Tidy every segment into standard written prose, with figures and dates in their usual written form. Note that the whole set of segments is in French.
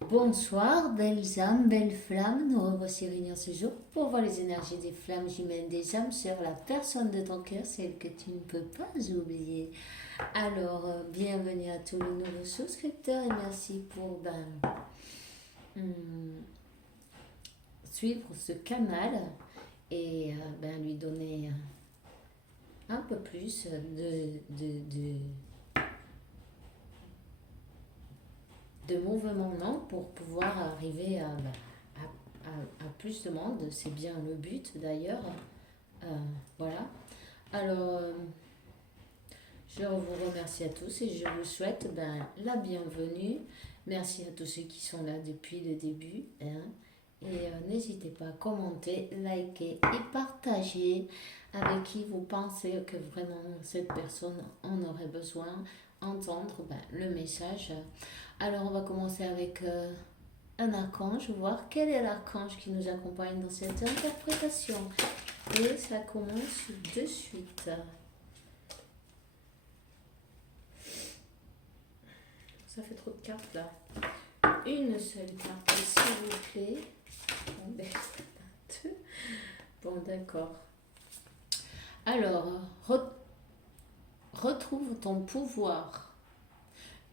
Bonsoir, belles âmes, belles flammes. Nous revoici réunis ce jour pour voir les énergies des flammes jumelles des âmes sur la personne de ton cœur, celle que tu ne peux pas oublier. Alors, bienvenue à tous les nouveaux souscripteurs et merci pour hum, suivre ce canal et lui donner un peu plus de mouvement non, pour pouvoir arriver à plus de monde. C'est bien le but d'ailleurs. Voilà. Alors, je vous remercie à tous et je vous souhaite la bienvenue. Merci à tous ceux qui sont là depuis le début, hein. Et n'hésitez pas à commenter, liker et partager avec qui vous pensez que vraiment cette personne en aurait besoin, entendre le message. Alors on va commencer avec un archange, voir quel est l'archange qui nous accompagne dans cette interprétation. Et ça commence de suite. Ça fait trop de cartes là. Une seule carte, s'il vous plaît. Deux. Bon, d'accord. Alors, retrouve ton pouvoir.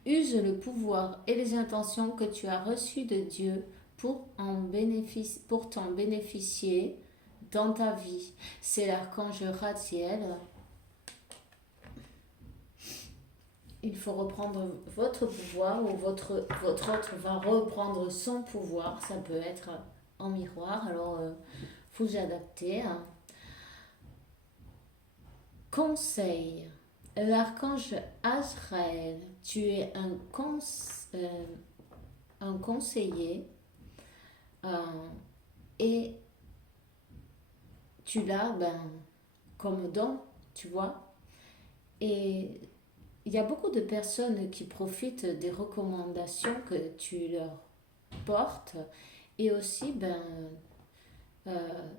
Use le pouvoir et les intentions que tu as reçues de Dieu pour t'en bénéficier dans ta vie. C'est l'archange Ratziel. Il faut reprendre votre pouvoir ou votre autre va reprendre son pouvoir. Ça peut être en miroir, alors vous adaptez. Hein. Conseil. L'archange Azraël, tu es un conseiller et tu l'as comme don, tu vois. Et il y a beaucoup de personnes qui profitent des recommandations que tu leur portes et aussi euh,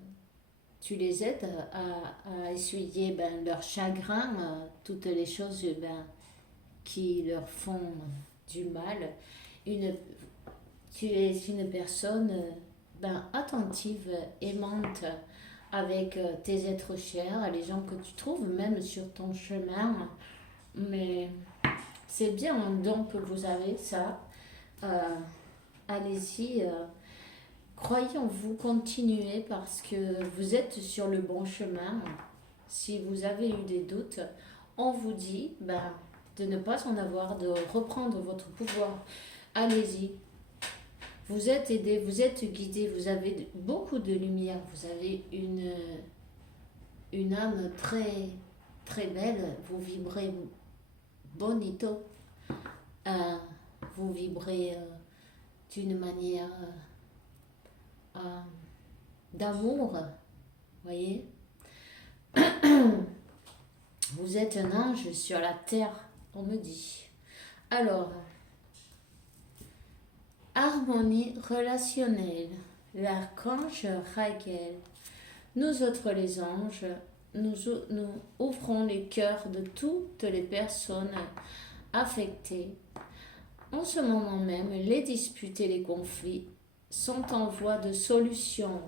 tu les aides à essuyer leur chagrin, toutes les choses qui leur font du mal. Tu es une personne attentive, aimante avec tes êtres chers, les gens que tu trouves même sur ton chemin. Mais c'est bien un don que vous avez, ça. Euh, Allez-y, croyez en vous, continuez parce que vous êtes sur le bon chemin. Si vous avez eu des doutes, on vous dit de ne pas en avoir, de reprendre votre pouvoir. Allez-y. Vous êtes aidé, vous êtes guidé, vous avez beaucoup de lumière, vous avez une âme très, très belle, vous vibrez bonito, euh, vous vibrez d'une manière d'amour, voyez. Vous êtes un ange sur la terre, on me dit. Alors, harmonie relationnelle, l'archange Raguel. Nous autres les anges, nous ouvrons les cœurs de toutes les personnes affectées. En ce moment même, les disputes et les conflits sont en voie de solution.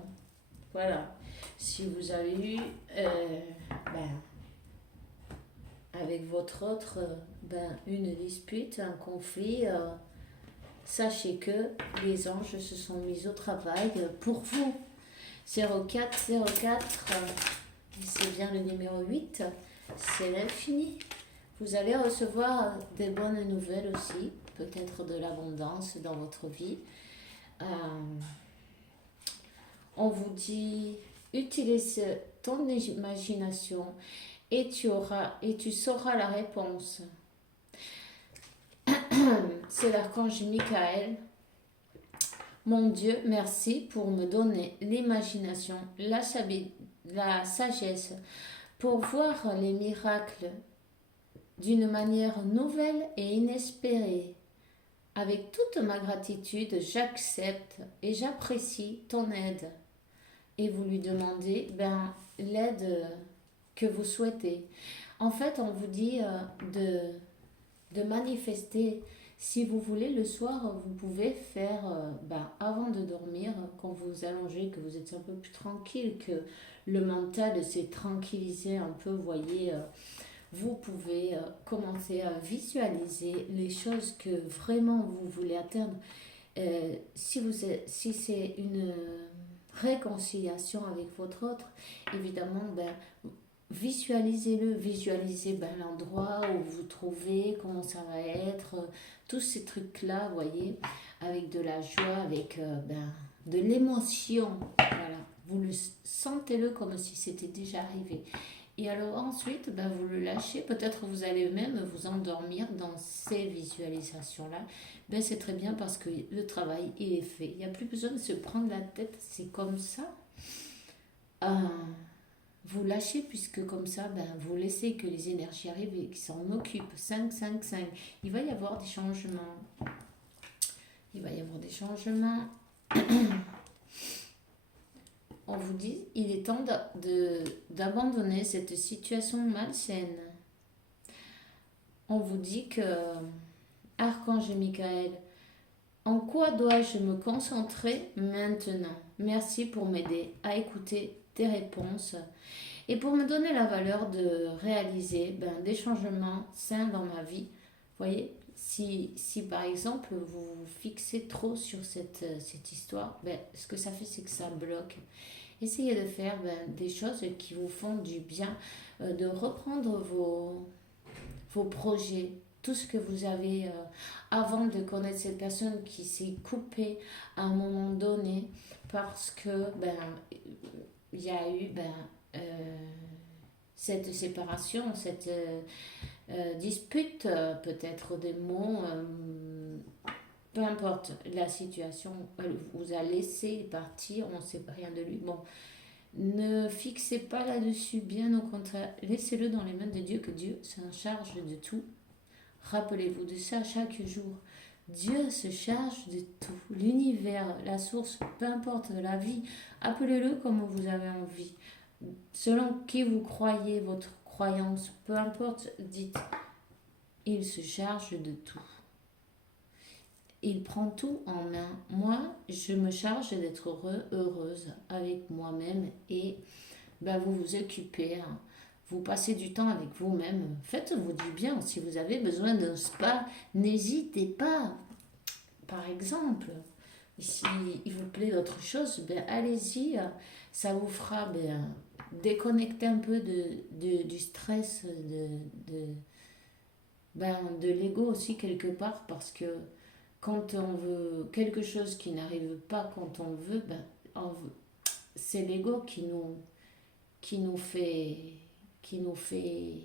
Voilà. Si vous avez eu avec votre autre une dispute, un conflit, sachez que les anges se sont mis au travail pour vous. 0404, c'est bien le numéro 8, c'est l'infini. Vous allez recevoir des bonnes nouvelles aussi, peut-être de l'abondance dans votre vie. On vous dit, utilise ton imagination et tu sauras la réponse. C'est l'archange Michael. Mon Dieu, merci pour me donner l'imagination, la sagesse, pour voir les miracles d'une manière nouvelle et inespérée. Avec toute ma gratitude, j'accepte et j'apprécie ton aide. Et vous lui demandez l'aide que vous souhaitez. En fait, on vous dit de manifester Si vous voulez, le soir, vous pouvez faire, avant de dormir, quand vous allongez, que vous êtes un peu plus tranquille, que le mental s'est tranquillisé un peu, voyez, vous pouvez commencer à visualiser les choses que vraiment vous voulez atteindre. Si c'est une réconciliation avec votre autre, évidemment, visualisez-le, visualisez l'endroit où vous vous trouvez, comment ça va être, tous ces trucs-là, voyez, avec de la joie, avec de l'émotion. Voilà, vous le sentez-le comme si c'était déjà arrivé. Et alors ensuite, vous le lâchez. Peut-être vous allez même vous endormir dans ces visualisations-là. C'est très bien parce que le travail, il est fait. Il n'y a plus besoin de se prendre la tête. C'est comme ça. Euh, vous lâchez puisque comme ça, vous laissez que les énergies arrivent et qu'ils s'en occupent. 5, 5, 5. Il va y avoir des changements. Il va y avoir des changements. On vous dit, il est temps d'abandonner cette situation malsaine. On vous dit que, Archange Michael, en quoi dois-je me concentrer maintenant? Merci pour m'aider à écouter tes réponses et pour me donner la valeur de réaliser des changements sains dans ma vie. Voyez, si par exemple vous vous fixez trop sur cette histoire, ce que ça fait, c'est que ça bloque. Essayez de faire des choses qui vous font du bien, de reprendre vos projets, tout ce que vous avez avant de connaître cette personne qui s'est coupée à un moment donné parce que il y a eu cette séparation, cette dispute, peut-être des mots, peu importe la situation, elle vous a laissé partir, on ne sait rien de lui. Bon, ne fixez pas là-dessus, bien au contraire, laissez-le dans les mains de Dieu, que Dieu s'en charge de tout. Rappelez-vous de ça chaque jour. Dieu se charge de tout. L'univers, la source, peu importe la vie, appelez-le comme vous avez envie. Selon qui vous croyez, votre croyance, peu importe, dites, il se charge de tout. Il prend tout en main. Moi, je me charge d'être heureuse avec moi-même et vous vous occupez. Vous passez du temps avec vous-même. Faites-vous du bien. Si vous avez besoin d'un spa, n'hésitez pas. Par exemple, si il vous plaît d'autre chose, allez-y. Ça vous fera déconnecter un peu du stress, de l'ego aussi quelque part, parce que quand on veut quelque chose qui n'arrive pas quand on veut, c'est l'ego qui nous fait, qui nous fait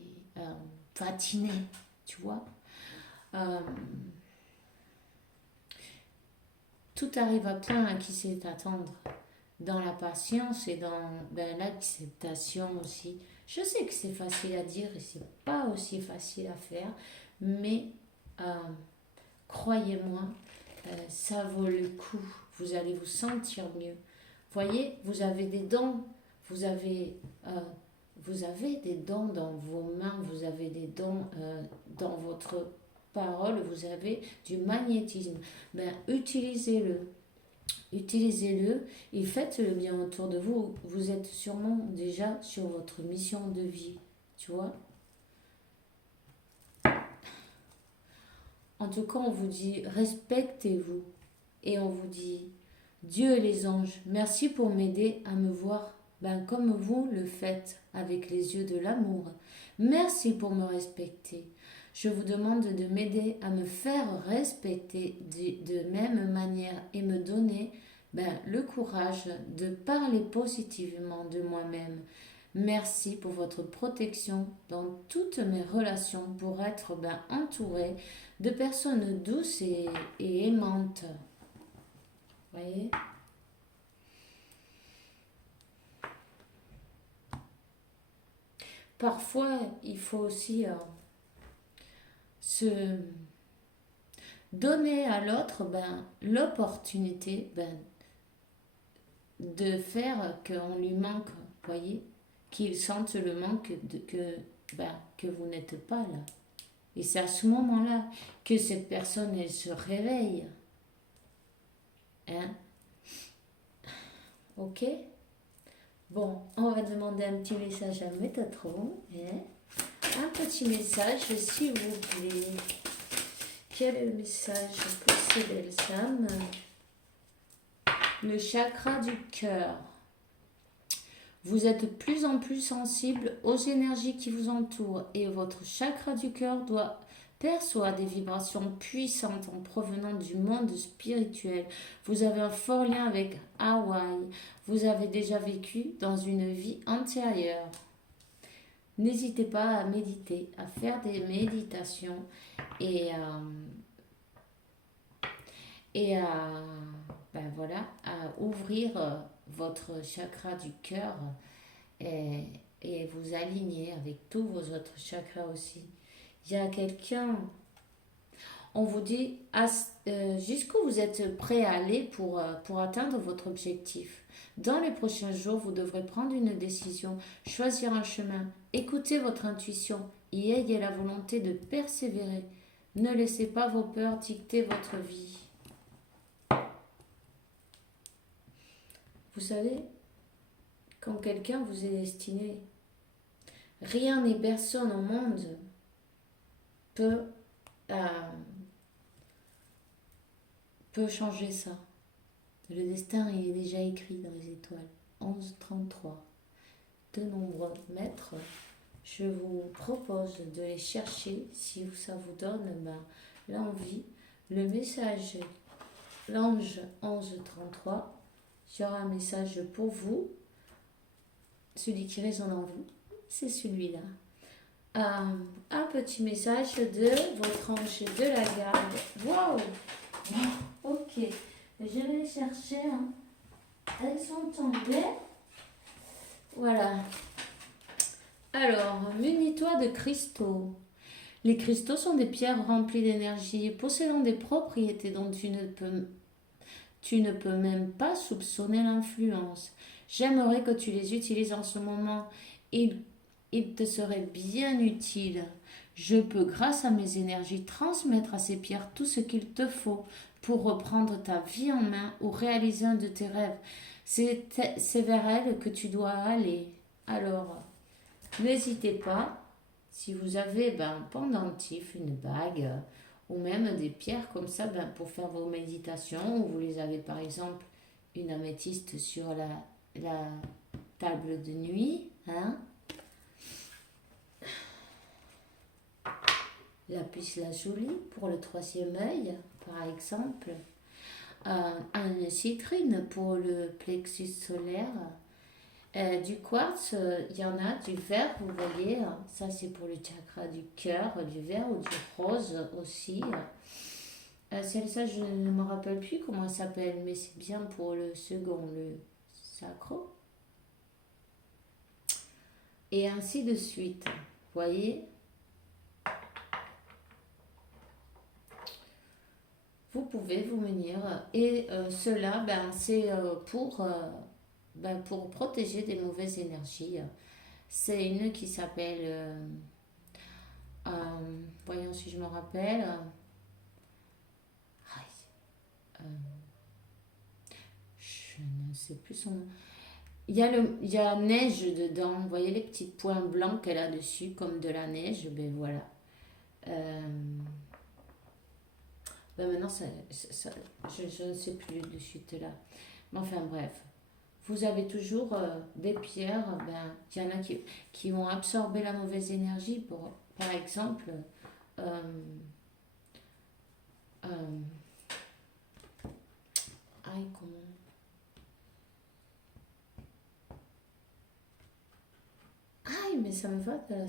patiner, tu vois. Euh, tout arrive à point à qui sait attendre. Dans la patience et dans l'acceptation aussi. Je sais que c'est facile à dire et c'est pas aussi facile à faire, mais croyez-moi, ça vaut le coup. Vous allez vous sentir mieux. Voyez, vous avez des dons, vous avez, des dons dans vos mains, vous avez des dons dans votre parole, vous avez du magnétisme. Utilisez-le. Utilisez-le et faites-le bien autour de vous. Vous êtes sûrement déjà sur votre mission de vie, tu vois. En tout cas, on vous dit respectez-vous et on vous dit Dieu et les anges, merci pour m'aider à me voir comme vous le faites avec les yeux de l'amour. Merci pour me respecter. Je vous demande de m'aider à me faire respecter de même manière et me donner le courage de parler positivement de moi-même. Merci pour votre protection dans toutes mes relations pour être entourée de personnes douces et aimantes. Voyez? Parfois, il faut aussi se donner à l'autre l'opportunité de faire qu'on lui manque, voyez, qu'il sente le manque que vous n'êtes pas là. Et c'est à ce moment-là que cette personne, elle se réveille. Hein? Ok? Bon, on va demander un petit message à Métatron. Hein? Un petit message, s'il vous plaît. Quel est le message pour ces belles âmes? Le chakra du cœur. Vous êtes de plus en plus sensible aux énergies qui vous entourent et votre chakra du cœur perçoit des vibrations puissantes en provenant du monde spirituel. Vous avez un fort lien avec Hawaï. Vous avez déjà vécu dans une vie antérieure. N'hésitez pas à méditer, à faire des méditations et voilà, à ouvrir votre chakra du cœur et vous aligner avec tous vos autres chakras aussi. Il y a quelqu'un, on vous dit jusqu'où vous êtes prêt à aller pour atteindre votre objectif. Dans les prochains jours, vous devrez prendre une décision, choisir un chemin, écoutez votre intuition et ayez la volonté de persévérer. Ne laissez pas vos peurs dicter votre vie. Vous savez, quand quelqu'un vous est destiné, rien ni personne au monde peut changer ça. Le destin il est déjà écrit dans les étoiles. 1133. De nombreux maîtres, je vous propose de les chercher si ça vous donne l'envie. Le message, l'ange 1133, il y aura un message pour vous. Celui qui résonne en vous, c'est celui-là. Un petit message de votre ange de la garde. Waouh! Ok, je vais les chercher. Hein. Elles sont tombées. Voilà. Alors, munis-toi de cristaux. Les cristaux sont des pierres remplies d'énergie, possédant des propriétés dont tu ne peux même pas soupçonner l'influence. J'aimerais que tu les utilises en ce moment. Il te serait bien utile. Je peux, grâce à mes énergies, transmettre à ces pierres tout ce qu'il te faut pour reprendre ta vie en main ou réaliser un de tes rêves. C'est vers elles que tu dois aller. Alors, n'hésitez pas, si vous avez un pendentif, une bague, ou même des pierres comme ça pour faire vos méditations, ou vous les avez par exemple une améthyste sur la table de nuit, hein? Lapis lazuli pour le troisième œil, par exemple. Une citrine pour le plexus solaire. Du quartz, il y en a, du vert, vous voyez, ça c'est pour le chakra du cœur, du vert ou du rose aussi. Celle-là, je ne me rappelle plus comment elle s'appelle, mais c'est bien pour le second, le sacro. Et ainsi de suite, vous voyez. Vous pouvez vous munir. Et cela, c'est pour protéger des mauvaises énergies. C'est une qui s'appelle, voyons si je me rappelle, je ne sais plus son nom. Il y a neige dedans, vous voyez les petits points blancs qu'elle a dessus, comme de la neige, ben voilà. Maintenant, je ne sais plus de suite là. Mais enfin bref, vous avez toujours des pierres, il y en a qui ont absorbé la mauvaise énergie. Par exemple, comment... Aïe, mais ça me va de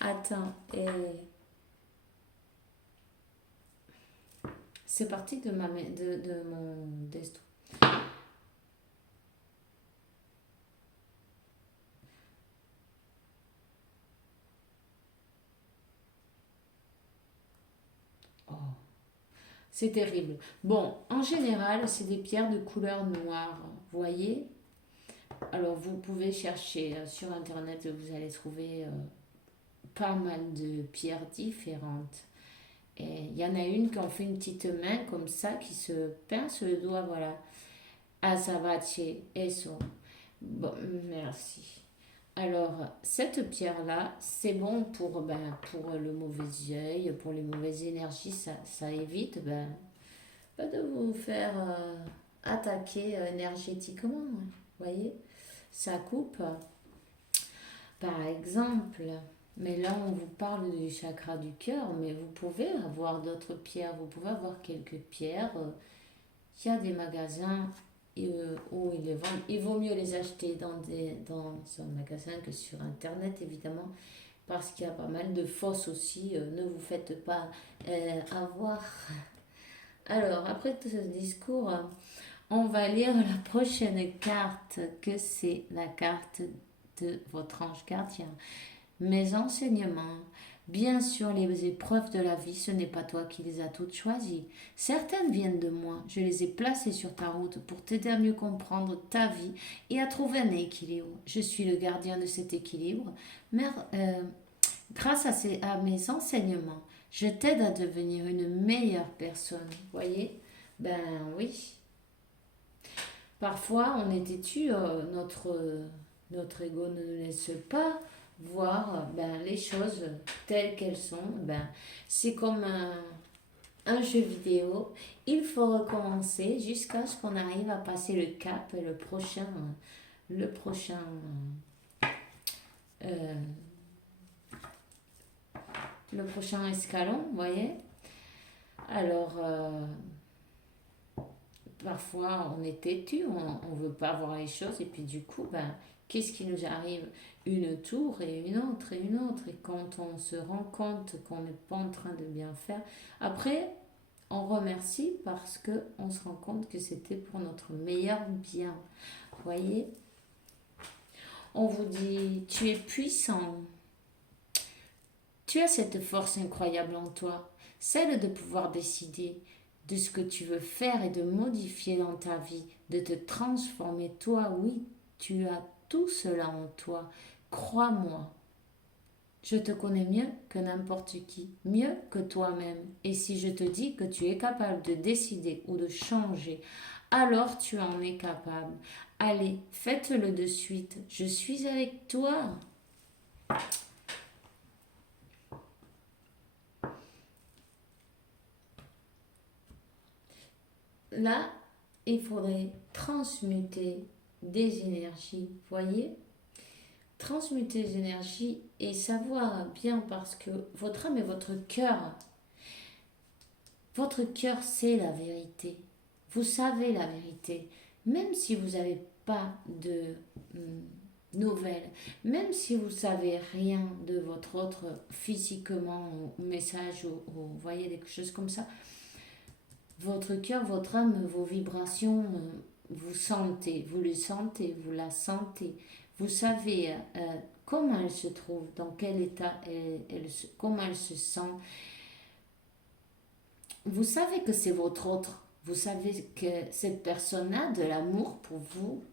attends, c'est parti de mon destin. Oh, c'est terrible. Bon, en général, c'est des pierres de couleur noire, vous voyez. Alors, vous pouvez chercher sur Internet, vous allez trouver pas mal de pierres différentes. Et il y en a une qui en fait une petite main comme ça, qui se pince le doigt, voilà. Ah, ça va, et ça. Bon, merci. Alors, cette pierre-là, c'est bon pour, pour le mauvais œil, pour les mauvaises énergies, ça évite de vous faire attaquer énergétiquement. Vous voyez, ça coupe. Par exemple, mais là on vous parle du chakra du cœur, mais vous pouvez avoir d'autres pierres, vous pouvez avoir quelques pierres. Il y a des magasins où ils les vendent. Il vaut mieux les acheter dans un magasin que sur Internet, évidemment, parce qu'il y a pas mal de fausses aussi. Ne vous faites pas avoir. Alors, après tout ce discours, on va lire la prochaine carte, que c'est la carte de votre ange gardien. Mes enseignements. Bien sûr, les épreuves de la vie, ce n'est pas toi qui les as toutes choisies. Certaines viennent de moi. Je les ai placées sur ta route pour t'aider à mieux comprendre ta vie et à trouver un équilibre. Je suis le gardien de cet équilibre. Grâce à mes enseignements, je t'aide à devenir une meilleure personne. Voyez? Ben oui. Parfois, on est têtu, notre ego ne nous laisse pas voir les choses telles qu'elles sont. C'est comme un jeu vidéo. Il faut recommencer jusqu'à ce qu'on arrive à passer le cap et le prochain, euh, le prochain escalon, vous voyez. Alors, parfois on est têtu, on ne veut pas voir les choses et puis du coup, qu'est-ce qui nous arrive? Une tour et une autre et une autre. Et quand on se rend compte qu'on n'est pas en train de bien faire, après on remercie parce qu'on se rend compte que c'était pour notre meilleur bien. Vous voyez? On vous dit, tu es puissant. Tu as cette force incroyable en toi, celle de pouvoir décider de ce que tu veux faire et de modifier dans ta vie, de te transformer. Toi, oui, tu as tout cela en toi. Crois-moi, je te connais mieux que n'importe qui, mieux que toi-même. Et si je te dis que tu es capable de décider ou de changer, alors tu en es capable. Allez, faites-le de suite. Je suis avec toi. Là, il faudrait transmuter des énergies, voyez? Transmuter des énergies et savoir bien parce que votre âme et votre cœur c'est la vérité. Vous savez la vérité. Même si vous n'avez pas de nouvelles, même si vous savez rien de votre autre physiquement ou message ou vous voyez des choses comme ça, votre cœur, votre âme, vos vibrations, vous sentez, vous le sentez, vous la sentez. Vous savez comment elle se trouve, dans quel état comment elle se sent. Vous savez que c'est votre autre. Vous savez que cette personne a de l'amour pour vous.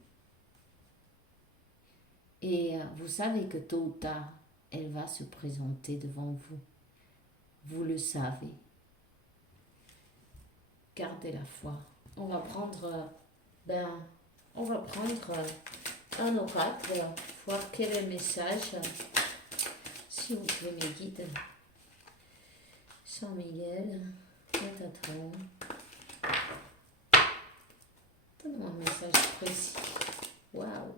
Et vous savez que tôt ou tard, elle va se présenter devant vous. Vous le savez. Gardez la foi. On va prendre, un oracle, voir quel est le message. S'il vous plaît, mes guides. Saint Miguel, Métatron. Donne-moi un message précis. Waouh!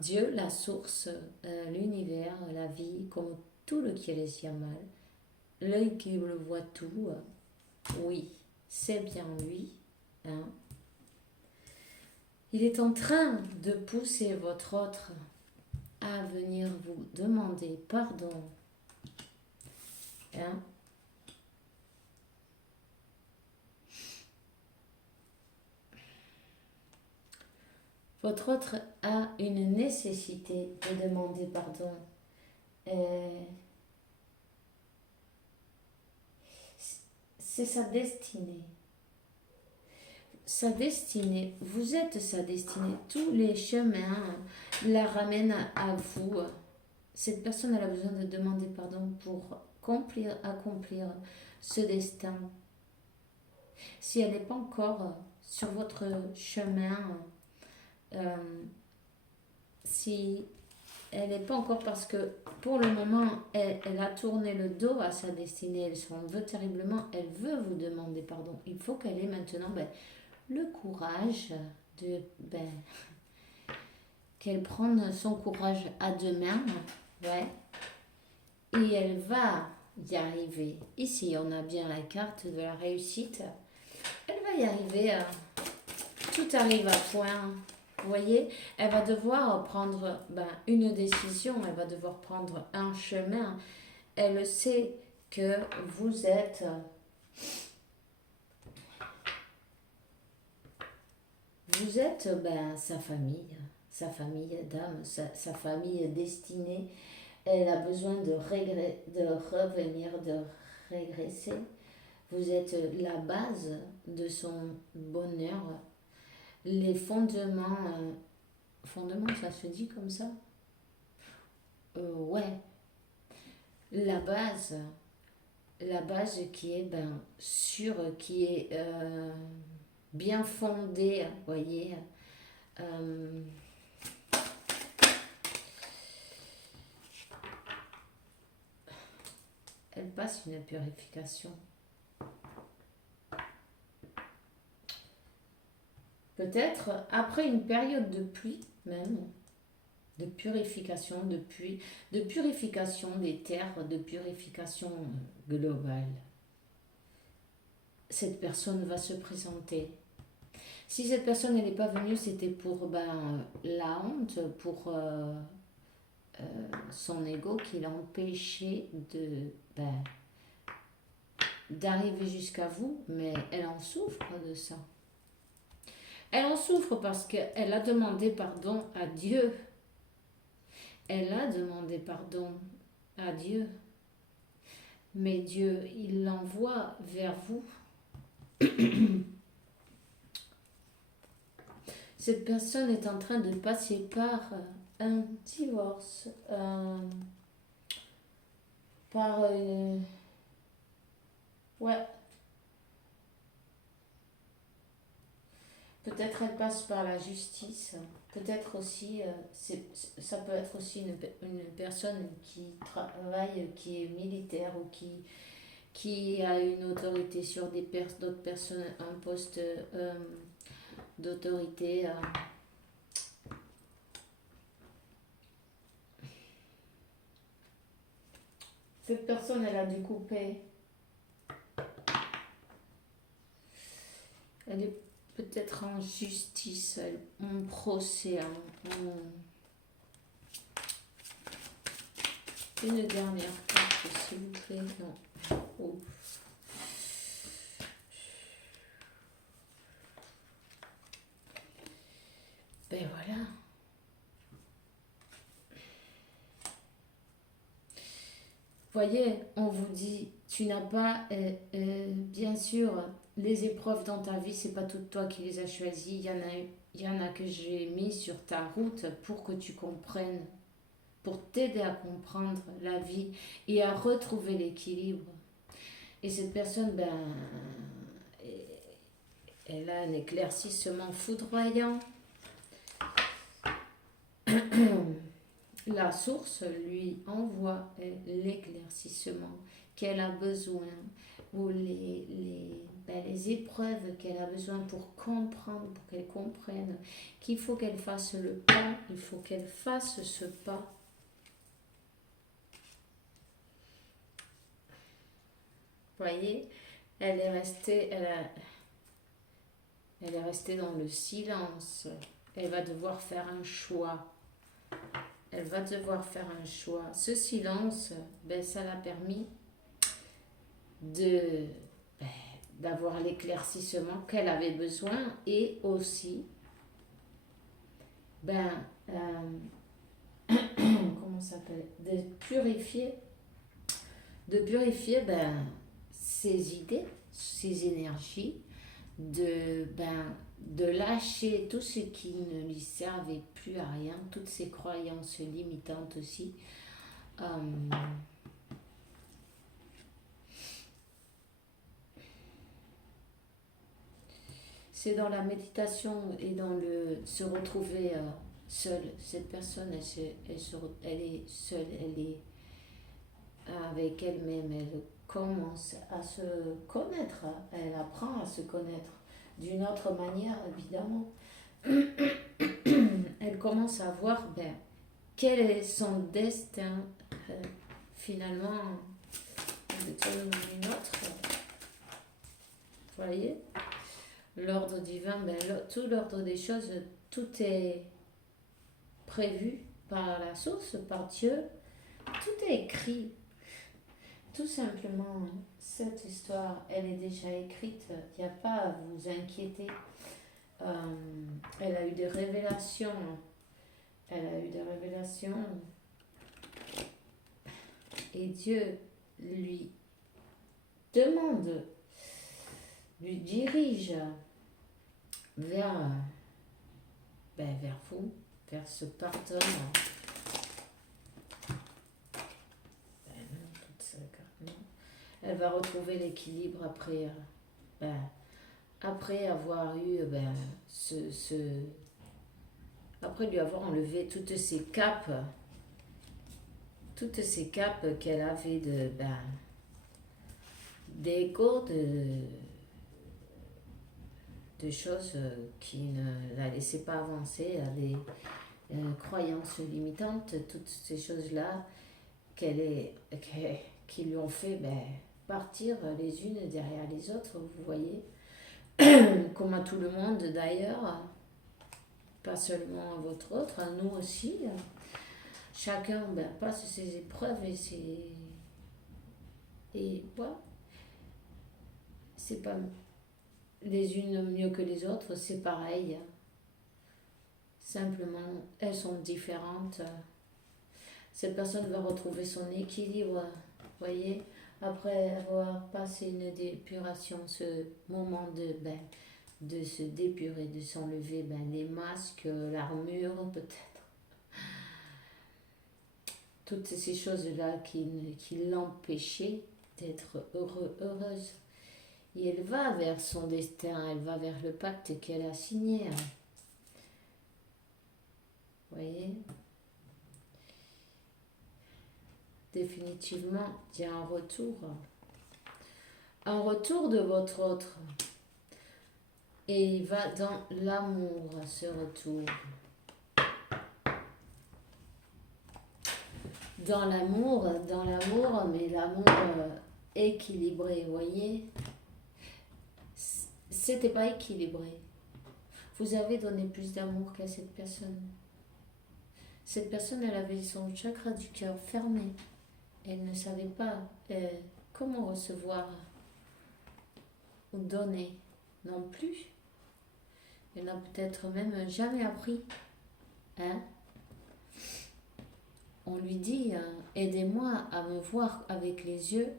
Dieu, la source, l'univers, la vie, comme tout le Kélesiamal, l'œil qui le voit tout, oui, c'est bien lui. Hein. Il est en train de pousser votre autre à venir vous demander pardon. Hein. Votre autre a une nécessité de demander pardon. C'est sa destinée. sa destinée, vous êtes sa destinée. Tous les chemins la ramènent à vous. Cette personne, elle a besoin de demander pardon pour accomplir ce destin. Si elle n'est pas encore sur votre chemin, euh, si elle n'est pas encore parce que pour le moment, elle a tourné le dos à sa destinée, elle s'en veut terriblement, elle veut vous demander pardon. Il faut qu'elle ait maintenant le courage de qu'elle prenne son courage à deux mains, ouais, et elle va y arriver. Ici, on a bien la carte de la réussite. Elle va y arriver. Tout arrive à point. Vous voyez, elle va devoir prendre une décision, elle va devoir prendre un chemin. Elle sait que vous êtes sa famille d'âme, sa famille destinée. Elle a besoin de revenir, de régresser. Vous êtes la base de son bonheur. Les fondements, ça se dit comme ça? Ouais, la base, qui est sûre, qui est bien fondée, vous voyez. Elle passe une purification. Peut-être après une période de pluie même, de purification, de purification des terres, de purification globale. Cette personne va se présenter. Si cette personne n'est pas venue, c'était pour la honte, pour son ego qui l'a empêché d'arriver jusqu'à vous, mais elle en souffre de ça. Elle en souffre parce qu'elle a demandé pardon à Dieu. Elle a demandé pardon à Dieu. Mais Dieu, il l'envoie vers vous. Cette personne est en train de passer par un divorce, par ouais. Peut-être elle passe par la justice. Peut-être aussi, ça peut être aussi une personne qui travaille, qui est militaire ou qui a une autorité sur d'autres personnes, un poste d'autorité. Cette personne, elle a dû couper. Elle est peut-être en justice, en procès, Une dernière carte, s'il vous plaît. Non. Oh. Ben voilà. Voyez, on vous dit, tu n'as pas, bien sûr, les épreuves dans ta vie, c'est pas tout toi qui les as choisies. Il y en a que j'ai mis sur ta route pour que tu comprennes, pour t'aider à comprendre la vie et à retrouver l'équilibre. Et cette personne, elle a un éclaircissement foudroyant. La source lui envoie l'éclaircissement qu'elle a besoin ou les épreuves qu'elle a besoin pour comprendre, pour qu'elle comprenne qu'il faut qu'elle fasse le pas, il faut qu'elle fasse ce pas. Voyez, elle est restée dans le silence. Elle va devoir faire un choix. Elle va devoir faire un choix. Ce silence, ça l'a permis d'avoir l'éclaircissement qu'elle avait besoin et aussi, comment ça s'appelle, de purifier ses idées, ses énergies, de lâcher tout ce qui ne lui servait plus à rien, toutes ses croyances limitantes aussi. Euh, c'est dans la méditation et dans le se retrouver seule. Cette personne, elle est seule, elle est avec elle-même, elle commence à se connaître, elle apprend à se connaître d'une autre manière, évidemment. Elle commence à voir quel est son destin finalement une autre. Vous voyez, l'ordre divin, tout l'ordre des choses, tout est prévu par la source, par Dieu, tout est écrit. Tout simplement, cette histoire, elle est déjà écrite, il n'y a pas à vous inquiéter. Elle a eu des révélations, et Dieu lui demande, lui dirige vers vous, vers ce partenaire. Elle va retrouver l'équilibre après avoir eu après lui avoir enlevé toutes ces capes qu'elle avait d'ego, de choses qui ne la laissaient pas avancer, des croyances limitantes, toutes ces choses-là qui lui ont fait partir les unes derrière les autres, vous voyez, comme à tout le monde d'ailleurs, pas seulement à votre autre, à nous aussi. Chacun passe ses épreuves et voilà. C'est pas les unes mieux que les autres, c'est pareil. Simplement, elles sont différentes. Cette personne va retrouver son équilibre, vous voyez, après avoir passé une dépuration, ce moment de se dépurer, de s'enlever les masques, l'armure peut-être, toutes ces choses-là qui l'empêchaient d'être heureuse. Et elle va vers son destin, elle va vers le pacte qu'elle a signé. Vous voyez ? Définitivement, il y a un retour de votre autre. Et il va dans l'amour, ce retour. Dans l'amour, mais l'amour équilibré, vous voyez. C'était pas équilibré. Vous avez donné plus d'amour qu'à cette personne. Cette personne, elle avait son chakra du cœur fermé. Elle ne savait pas comment recevoir ou donner non plus. Elle n'a peut-être même jamais appris. On lui dit, aidez-moi à me voir avec les yeux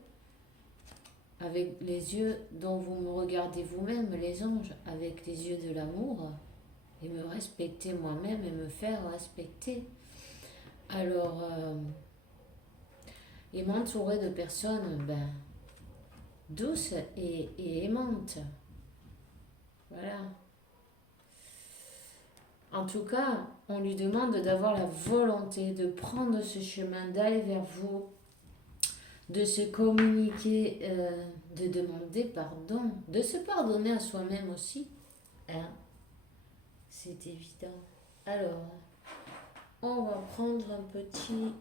dont vous me regardez vous-même, les anges, avec les yeux de l'amour, et me respecter moi-même et me faire respecter. Alors, et m'entourer de personnes douces et aimantes. Voilà. En tout cas, on lui demande d'avoir la volonté de prendre ce chemin, d'aller vers vous, de se communiquer, de demander pardon, de se pardonner à soi-même aussi. C'est évident. Alors, on va prendre un petit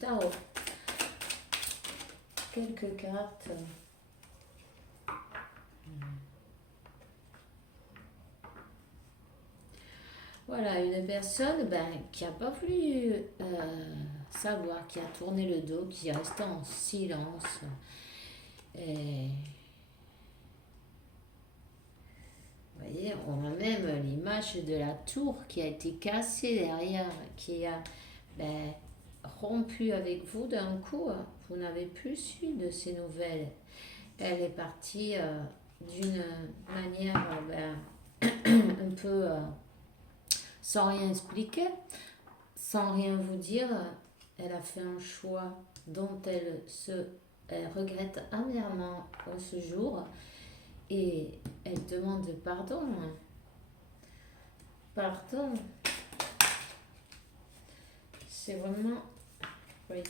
tarot. Quelques cartes. Voilà, une personne qui n'a pas voulu savoir, qui a tourné le dos, qui est restée en silence. Et vous voyez, on a même l'image de la tour qui a été cassée derrière, qui a rompu avec vous d'un coup. Vous n'avez plus su de ces nouvelles. Elle est partie d'une manière un peu sans rien expliquer, sans rien vous dire. Elle a fait un choix dont elle regrette amèrement ce jour et elle demande pardon. Pardon, c'est vraiment... Voyons.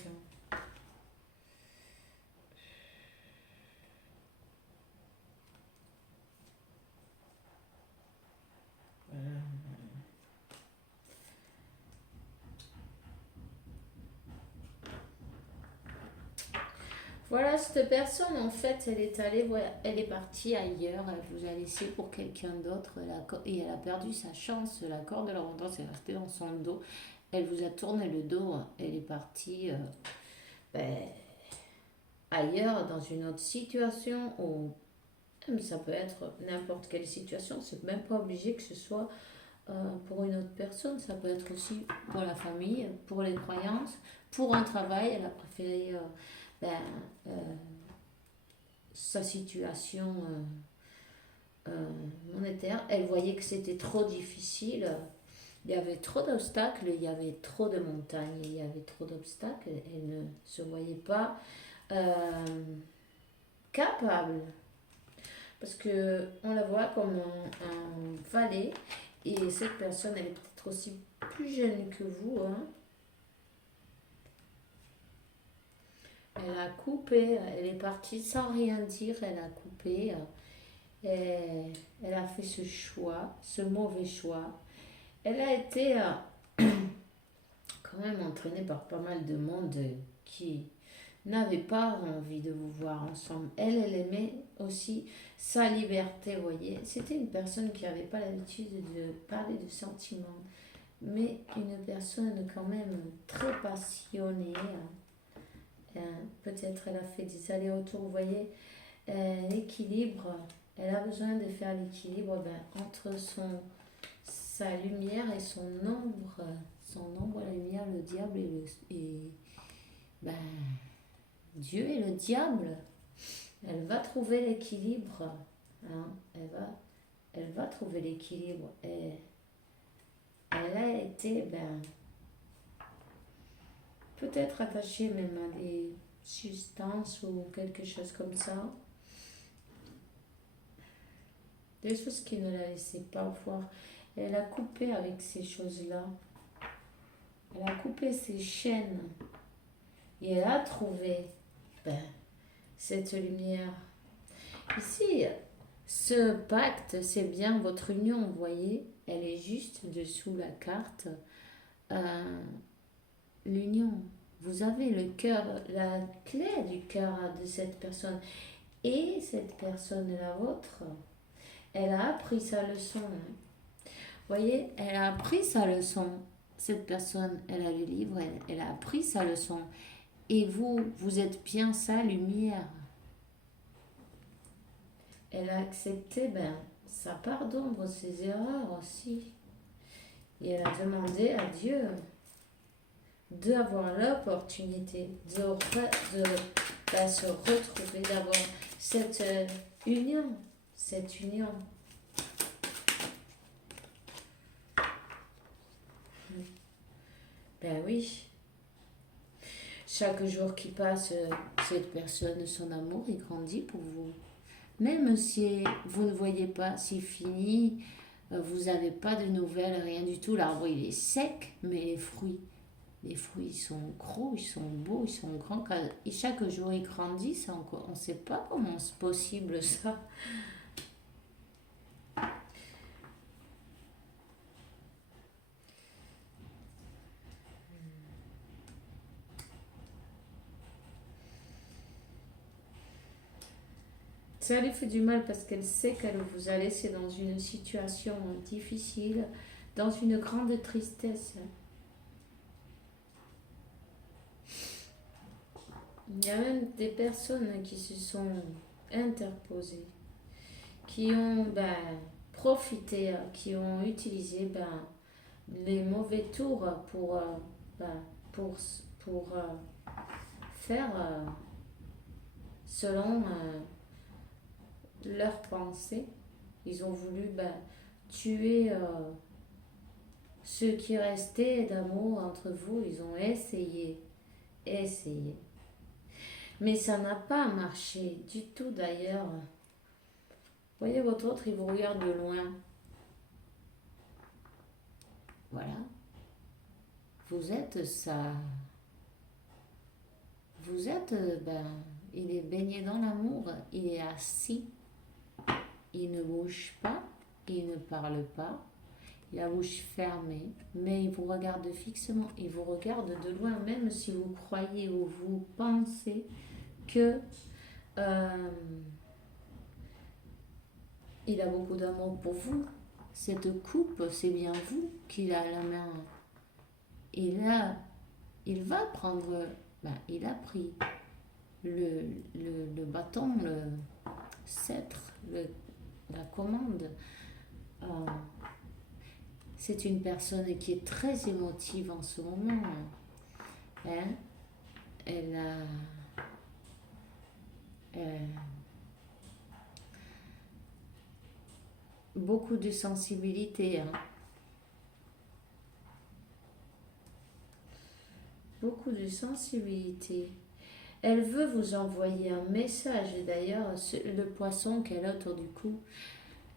Voilà, cette personne, en fait, elle est allée, voilà, elle est partie ailleurs, elle vous a laissé pour quelqu'un d'autre, et elle a perdu sa chance. La corde de l'abondance est restée dans son dos. Elle vous a tourné le dos, elle est partie ben, ailleurs, dans une autre situation, ou même ça peut être n'importe quelle situation, c'est même pas obligé que ce soit pour une autre personne, ça peut être aussi pour la famille, pour les croyances, pour un travail. Elle a préféré ben, euh, sa situation monétaire. Elle voyait que c'était trop difficile. Il y avait trop d'obstacles, il y avait trop de montagnes, il y avait trop d'obstacles. Elle ne se voyait pas euh, capable. Parce que on la voit comme un valet. Et cette personne, elle est peut-être aussi plus jeune que vous. Hein. Elle a coupé, elle est partie sans rien dire, elle a coupé. Elle a fait ce choix, ce mauvais choix. Elle a été quand même entraînée par pas mal de monde qui n'avait pas envie de vous voir ensemble. Elle aimait aussi sa liberté, vous voyez. C'était une personne qui n'avait pas l'habitude de parler de sentiments, mais une personne quand même très passionnée. Peut-être elle a fait des allers-retours, vous voyez, l'équilibre. Elle a besoin de faire l'équilibre entre sa lumière et son ombre. Son ombre, la lumière, le diable ben, Dieu et le diable. Elle va trouver l'équilibre. Hein. Elle va trouver l'équilibre. Et elle a été peut-être attachée même à des substances ou quelque chose comme ça. Des choses qui ne la laissaient pas voir. Elle a coupé avec ces choses-là. Elle a coupé ses chaînes. Et elle a trouvé cette lumière. Ici, ce pacte, c'est bien votre union, vous voyez. Elle est juste dessous la carte. L'union. Vous avez le cœur, la clé du cœur de cette personne. Et cette personne est la vôtre. Elle a appris sa leçon. Vous voyez, elle a appris sa leçon. Cette personne, elle a le livre, elle a appris sa leçon. Et vous êtes bien sa lumière. Elle a accepté sa part d'ombre, ses erreurs aussi. Et elle a demandé à Dieu d'avoir l'opportunité de se retrouver, d'avoir cette union. Cette union. Ben oui. Chaque jour qui passe, cette personne, son amour, il grandit pour vous. Même si vous ne voyez pas, c'est fini, vous n'avez pas de nouvelles, rien du tout. L'arbre, il est sec, mais les fruits, ils sont gros, ils sont beaux, ils sont grands. Et chaque jour, ils grandissent encore. On ne sait pas comment c'est possible, ça. Ça lui fait du mal parce qu'elle sait qu'elle vous a laissé dans une situation difficile, dans une grande tristesse. Il y a même des personnes qui se sont interposées, qui ont profité, qui ont utilisé les mauvais tours ben, pour, pour faire selon leurs pensées. Ils ont voulu tuer ce qui restait d'amour entre vous. Ils ont essayé, essayé. Mais ça n'a pas marché du tout d'ailleurs. Vous voyez votre autre, il vous regarde de loin. Voilà. Vous êtes ça. Vous êtes, il est baigné dans l'amour. Il est assis. Il ne bouge pas. Il ne parle pas. Il a la bouche fermée. Mais il vous regarde fixement. Il vous regarde de loin. Même si vous croyez ou vous pensez que il a beaucoup d'amour pour vous. Cette coupe, c'est bien vous qu'il a à la main. Il va prendre, il a pris le bâton, le sceptre, la commande. C'est une personne qui est très émotive en ce moment. Hein? Elle a beaucoup de sensibilité. Hein? Beaucoup de sensibilité. Elle veut vous envoyer un message. Et d'ailleurs, le poisson qu'elle a autour du cou,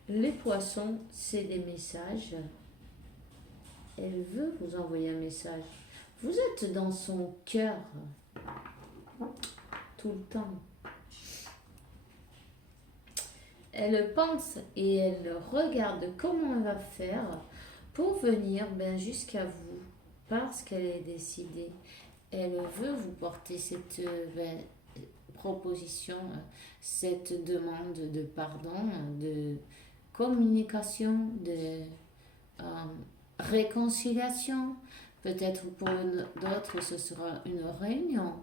les poissons, c'est des messages. Elle veut vous envoyer un message. Vous êtes dans son cœur tout le temps. Elle pense et elle regarde comment elle va faire pour venir jusqu'à vous parce qu'elle est décidée. Elle veut vous porter cette proposition, cette demande de pardon, de communication, de réconciliation. Peut-être pour d'autres, ce sera une réunion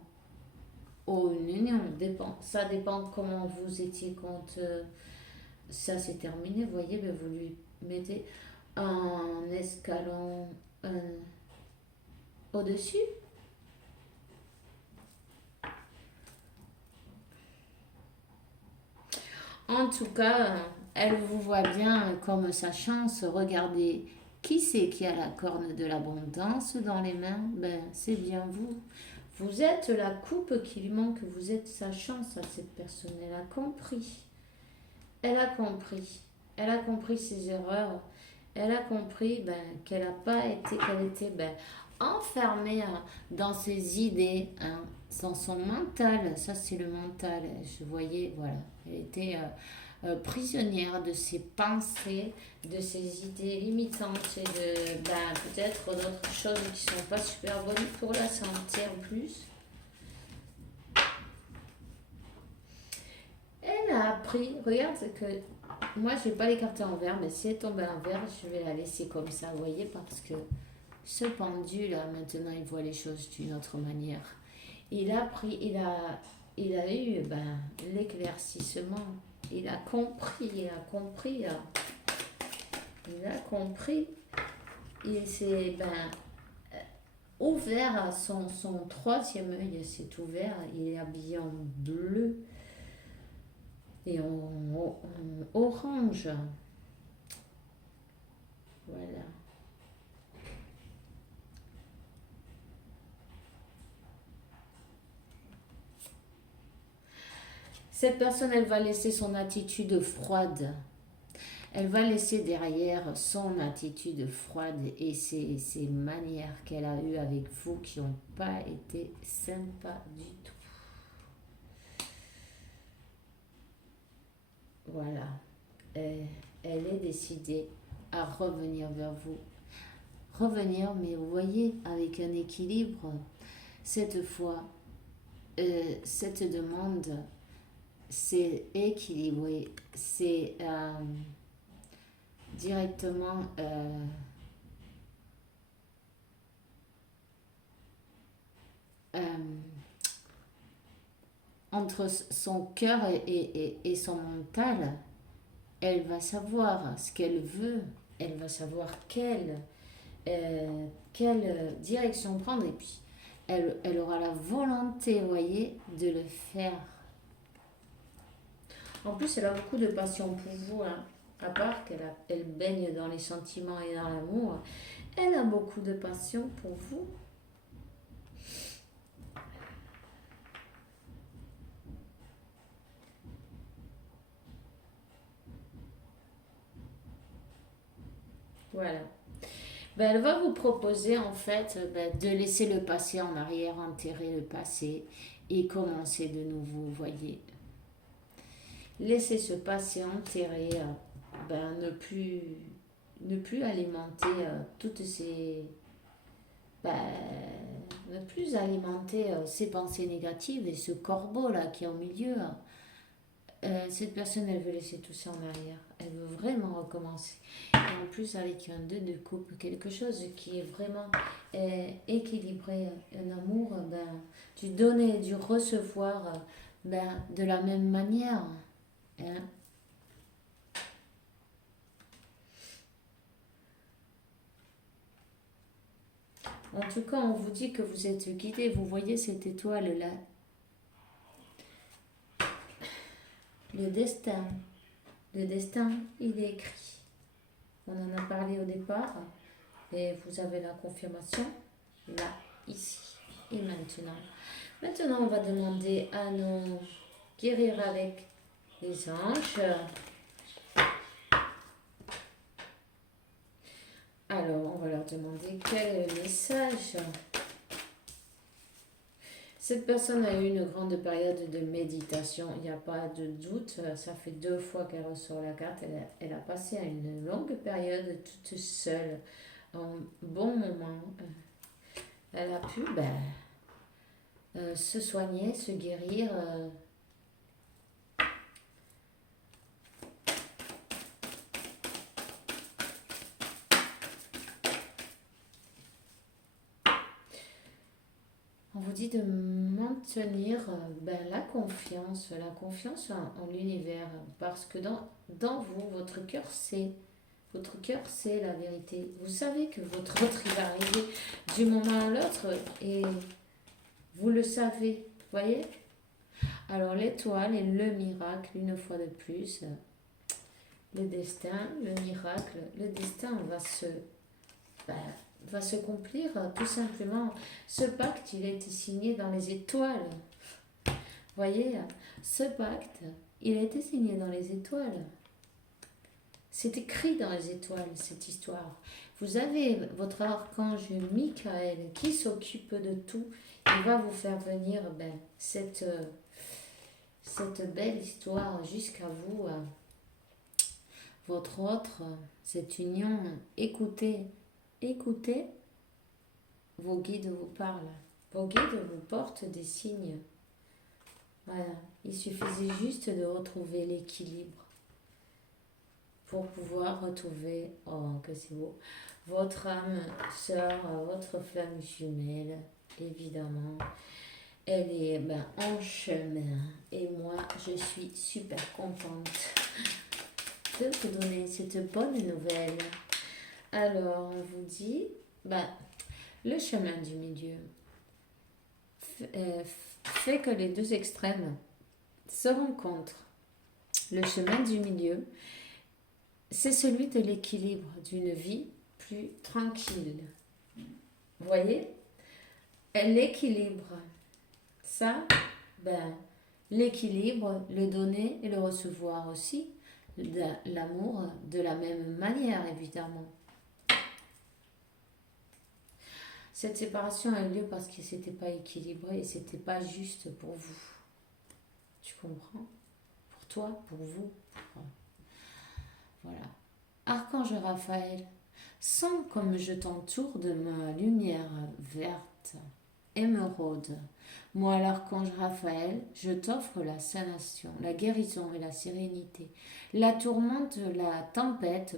ou une union. Ça dépend comment vous étiez quand ça s'est terminé. Vous voyez, vous lui mettez un escalon au-dessus. En tout cas, elle vous voit bien comme sa chance. Regardez, qui c'est qui a la corne de l'abondance dans les mains? C'est bien vous. Vous êtes la coupe qui lui manque. Vous êtes sa chance à cette personne. Elle a compris. Elle a compris. Elle a compris ses erreurs. Elle a compris qu'elle n'a pas été, qu'elle était enfermée dans ses idées, dans son mental. Ça, c'est le mental. Je voyais, voilà. Elle était prisonnière de ses pensées, de ses idées limitantes et de peut-être d'autres choses qui ne sont pas super bonnes pour la santé en plus. Elle a appris, regarde que moi je vais pas l'écarter en vert, mais si elle tombe en vert, je vais la laisser comme ça, vous voyez, parce que ce pendu là, maintenant il voit les choses d'une autre manière. Il a pris, il a eu l'éclaircissement, il a compris, il s'est ouvert à son troisième œil, s'est ouvert, il est habillé en bleu et en orange. Voilà. Cette personne, elle va laisser son attitude froide. Elle va laisser derrière son attitude froide et ces manières qu'elle a eues avec vous qui n'ont pas été sympas du tout. Voilà. Elle est décidée à revenir vers vous. Revenir, mais vous voyez, avec un équilibre. Cette fois, cette demande, c'est équilibré. C'est directement entre son cœur et son mental. Elle va savoir ce qu'elle veut, elle va savoir quelle direction prendre et puis elle aura la volonté, vous voyez, de le faire. En plus, elle a beaucoup de passion pour vous, hein. À part elle baigne dans les sentiments et dans l'amour, elle a beaucoup de passion pour vous. Voilà. Ben, elle va vous proposer en fait ben, de laisser le passé en arrière, enterrer le passé et commencer de nouveau, vous voyez. Laisser ce passé enterré, ben, ne plus alimenter toutes ces... ben, ne plus alimenter ces pensées négatives et ce corbeau là qui est au milieu. Cette personne, elle veut laisser tout ça en arrière. Elle veut vraiment recommencer. Et en plus, avec un 2 de couple, quelque chose qui est vraiment équilibré, un amour, ben, du donner et du recevoir ben, de la même manière. Hein. En tout cas, on vous dit que vous êtes guidé. Vous voyez cette étoile là. Le destin. Le destin, il est écrit. On en a parlé au départ. Et vous avez la confirmation là, ici et maintenant. Maintenant, on va demander à nous guérir avec les anges. Alors, on va leur demander quel est le message. Cette personne a eu une grande période de méditation, il n'y a pas de doute. Ça fait 2 fois qu'elle ressort la carte. Elle a passé une longue période toute seule, un bon moment. Elle a pu se soigner, se guérir. On vous dit de maintenir la confiance en l'univers, parce que dans vous, votre cœur sait. Votre cœur sait la vérité. Vous savez que votre autre il va arriver du moment à l'autre et vous le savez. Voyez. Alors l'étoile et le miracle, une fois de plus. Le destin, le miracle, le destin ben, va se accomplir tout simplement. Ce pacte, il a été signé dans les étoiles. Voyez, ce pacte, il a été signé dans les étoiles. C'est écrit dans les étoiles, cette histoire. Vous avez votre archange Michael qui s'occupe de tout. Il va vous faire venir cette belle histoire jusqu'à vous. Votre autre, cette union. Écoutez, écoutez, vos guides vous parlent. Vos guides vous portent des signes. Voilà, il suffisait juste de retrouver l'équilibre pour pouvoir retrouver, oh que c'est beau, votre âme sœur, votre flamme jumelle, évidemment. Elle est en chemin et moi je suis super contente de vous donner cette bonne nouvelle. Alors on vous dit, le chemin du milieu fait que les deux extrêmes se rencontrent. Le chemin du milieu, c'est celui de l'équilibre, d'une vie plus tranquille. Vous voyez? L'équilibre, ça, l'équilibre, le donner et le recevoir aussi, l'amour de la même manière, évidemment. Cette séparation a eu lieu parce que c'était pas équilibré et c'était pas juste pour vous. Tu comprends? Pour toi, pour vous. Voilà. Archange Raphaël, sens comme je t'entoure de ma lumière verte, émeraude. Moi, l'archange Raphaël, je t'offre la sanation, la guérison et la sérénité. La tourmente, la tempête,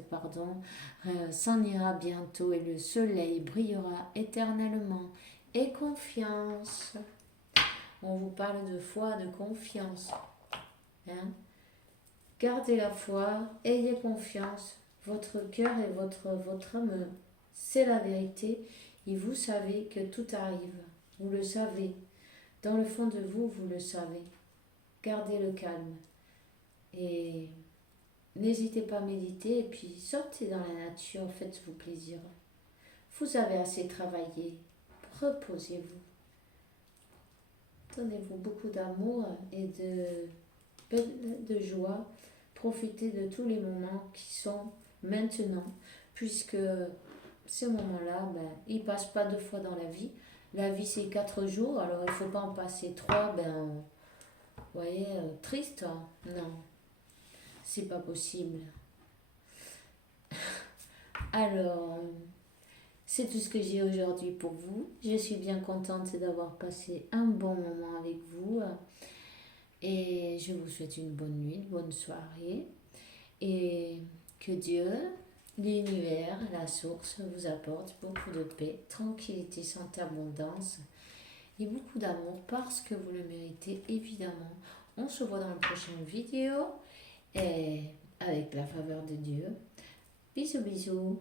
s'en ira bientôt et le soleil brillera éternellement. Et confiance. On vous parle de foi, de confiance. Hein? Gardez la foi, ayez confiance. Votre cœur et votre âme, c'est la vérité. Et vous savez que tout arrive. Vous le savez. Dans le fond de vous, vous le savez. Gardez le calme. Et n'hésitez pas à méditer et puis sortez dans la nature, faites-vous plaisir. Vous avez assez travaillé, reposez-vous. Donnez-vous beaucoup d'amour et de joie. Profitez de tous les moments qui sont maintenant, puisque ces moments-là, ils ne passent pas deux fois dans la vie. La vie, c'est 4 jours, alors il ne faut pas en passer trois, vous voyez, triste. Hein. Non, c'est pas possible. Alors, c'est tout ce que j'ai aujourd'hui pour vous. Je suis bien contente d'avoir passé un bon moment avec vous. Et je vous souhaite une bonne nuit, une bonne soirée. Et que Dieu, l'univers, la source vous apporte beaucoup de paix, tranquillité, santé, abondance et beaucoup d'amour parce que vous le méritez évidemment. On se voit dans la prochaine vidéo et avec la faveur de Dieu. Bisous bisous.